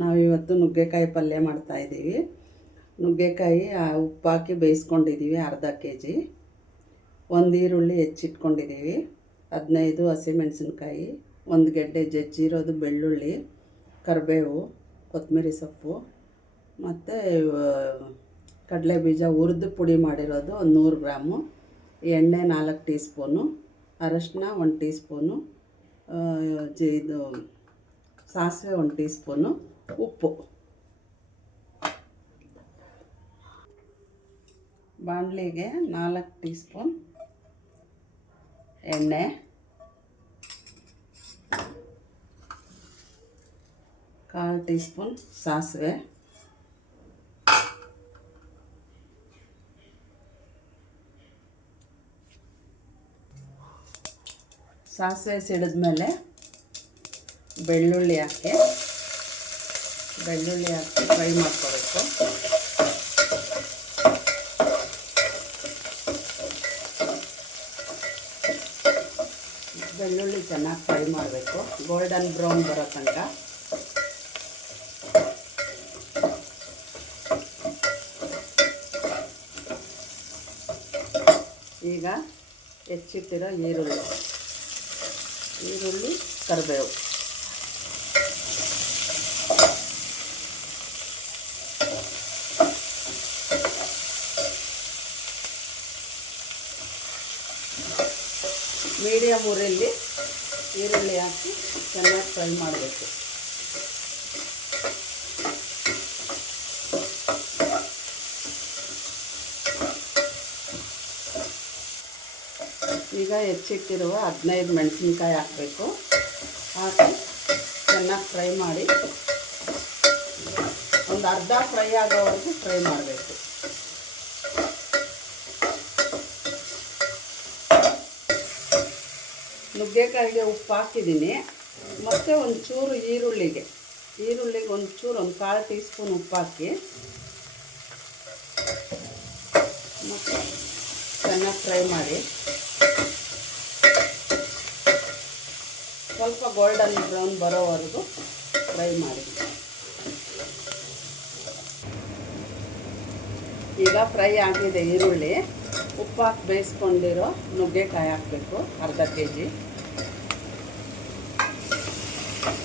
ನಾವಿವತ್ತು ನುಗ್ಗೆಕಾಯಿ ಪಲ್ಯ ಮಾಡ್ತಾಯಿದ್ದೀವಿ. ನುಗ್ಗೆಕಾಯಿ ಉಪ್ಪು ಹಾಕಿ ಬೇಯಿಸ್ಕೊಂಡಿದ್ದೀವಿ ಅರ್ಧ kg. ಒಂದು ಈರುಳ್ಳಿ ಹೆಚ್ಚಿಟ್ಕೊಂಡಿದ್ದೀವಿ, 15 ಹಸಿಮೆಣಸಿನ್ಕಾಯಿ, 1 ಗೆಡ್ಡೆ ಜಜ್ಜಿರೋದು ಬೆಳ್ಳುಳ್ಳಿ, ಕರಿಬೇವು, ಕೊತ್ತಂಬರಿ ಸೊಪ್ಪು ಮತ್ತು ಕಡಲೆ ಬೀಜ ಹುರಿದು ಪುಡಿ ಮಾಡಿರೋದು 100 ಗ್ರಾಮು, ಎಣ್ಣೆ 4 ಟೀ ಸ್ಪೂನು, ಅರಶಿನ 1 ಟೀ ಸ್ಪೂನು, ಇದು ಸಾಸಿವೆ 1 ಟೀ ಸ್ಪೂನು, ಉಪ್ಪು. ಬಾಣಲಿಗೆ 4 ಟೀ ಸ್ಪೂನ್ ಎಣ್ಣೆ, ಕಾಲು ಟೀ ಸ್ಪೂನ್ ಸಾಸಿವೆ, ಸಾಸಿವೆ ಸಿಡಿದ್ಮೇಲೆ ಬೆಳ್ಳುಳ್ಳಿ ಹಾಕಿ ಫ್ರೈ ಮಾಡ್ಕೋಬೇಕು. ಬೆಳ್ಳುಳ್ಳಿ ಚೆನ್ನಾಗಿ ಫ್ರೈ ಮಾಡಬೇಕು, ಗೋಲ್ಡನ್ ಬ್ರೌನ್ ಬರೋ ತನಕ. ಈಗ ಹೆಚ್ಚಿಟ್ಟಿರೋ ಈರುಳ್ಳಿ, ಕರಿಬೇವು, ಮೀಡಿಯಮ್ ಉರಿಯಲ್ಲಿ ಈರುಳ್ಳಿ ಹಾಕಿ ಚೆನ್ನಾಗಿ ಫ್ರೈ ಮಾಡಬೇಕು. ಈಗ ಹೆಚ್ಚಿಟ್ಟಿರುವ 15 ಮೆಣಸಿನ್ಕಾಯಿ ಹಾಕಬೇಕು. ಹಾಕಿ ಚೆನ್ನಾಗಿ ಫ್ರೈ ಮಾಡಿ ಒಂದು ಅರ್ಧ ಫ್ರೈ ಆಗೋವರೆಗೂ ಫ್ರೈ ಮಾಡಬೇಕು. ನುಗ್ಗೆಕಾಯಿಗೆ ಉಪ್ಪು ಹಾಕಿದ್ದೀನಿ. ಮತ್ತು ಒಂಚೂರು ಈರುಳ್ಳಿಗೆ ಒಂಚೂರು ಒಂದು ಕಾಲು ಟೀ ಸ್ಪೂನ್ ಉಪ್ಪು ಹಾಕಿ ಮತ್ತು ಚೆನ್ನಾಗಿ ಫ್ರೈ ಮಾಡಿ. ಸ್ವಲ್ಪ ಗೋಲ್ಡನ್ ಬ್ರೌನ್ ಬರೋವರೆಗೂ ಫ್ರೈ ಮಾಡಿ. ಈಗ ಫ್ರೈ ಆಗಿದೆ ಈರುಳ್ಳಿ. ಉಪ್ಪು ಹಾಕಿ ಬೇಯಿಸ್ಕೊಂಡಿರೋ ನುಗ್ಗೆಕಾಯಿ ಹಾಕಬೇಕು, ಅರ್ಧ kg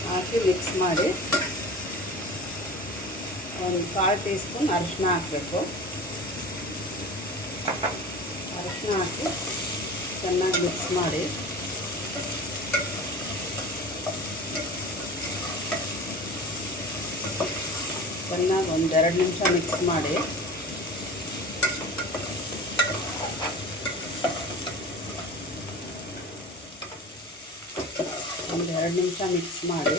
ಹಾಕಿ ಮಿಕ್ಸ್ ಮಾಡಿ. ಒಂದು ಕಾಲು ಟೀ ಸ್ಪೂನ್ ಅರಿಶಿನ ಹಾಕಬೇಕು. ಅರಿಶಿನ ಹಾಕಿ ಚೆನ್ನಾಗಿ ಮಿಕ್ಸ್ ಮಾಡಿ. ಚೆನ್ನಾಗಿ ಒಂದು 2 ನಿಮಿಷ ಮಿಕ್ಸ್ ಮಾಡಿ. ಒಂದು 2 ನಿಮಿಷ ಮಿಕ್ಸ್ ಮಾಡಿ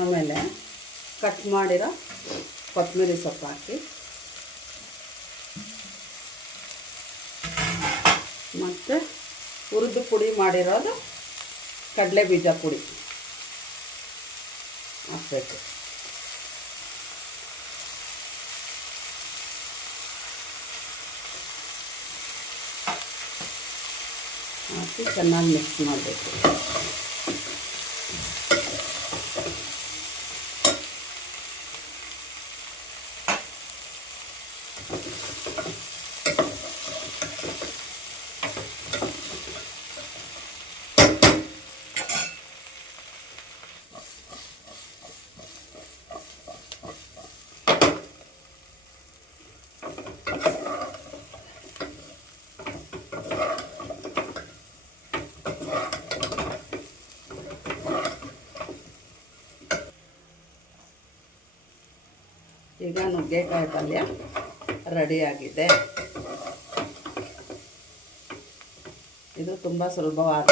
ಆಮೇಲೆ ಕಟ್ ಮಾಡಿರೋ ಕೊತ್ತಂಬರಿ ಸೊಪ್ಪು ಹಾಕಿ ಮತ್ತು ಹುರಿದು ಪುಡಿ ಮಾಡಿರೋದು ಕಡಲೆ ಬೀಜ ಪುಡಿ ಹಾಕಬೇಕು. ಹಾಕಿ ಚೆನ್ನಾಗಿ ಮಿಕ್ಸ್ ಮಾಡಬೇಕು. ಈಗ ನುಗ್ಗೆಕಾಯಿ ಪಲ್ಯ ರೆಡಿಯಾಗಿದೆ. ಇದು ತುಂಬ ಸುಲಭವಾದ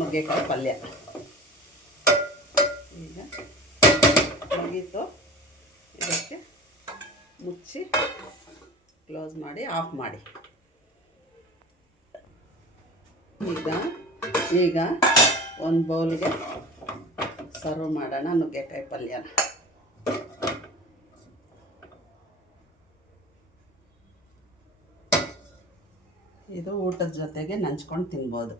ನುಗ್ಗೆಕಾಯಿ ಪಲ್ಯ. ಈಗ ಮುಗೀತು. ಇದಕ್ಕೆ ಮುಚ್ಚಿ ಕ್ಲೋಸ್ ಮಾಡಿ ಆಫ್ ಮಾಡಿ. ಈಗ ಒಂದು ಬೌಲ್ಗೆ ಸರ್ವ್ ಮಾಡೋಣ ನುಗ್ಗೆಕಾಯಿ ಪಲ್ಯನ. ಇದು ಊಟದ ಜೊತೆಗೆ ನಂಚ್ಕೊಂಡು ತಿನ್ಬೋದು.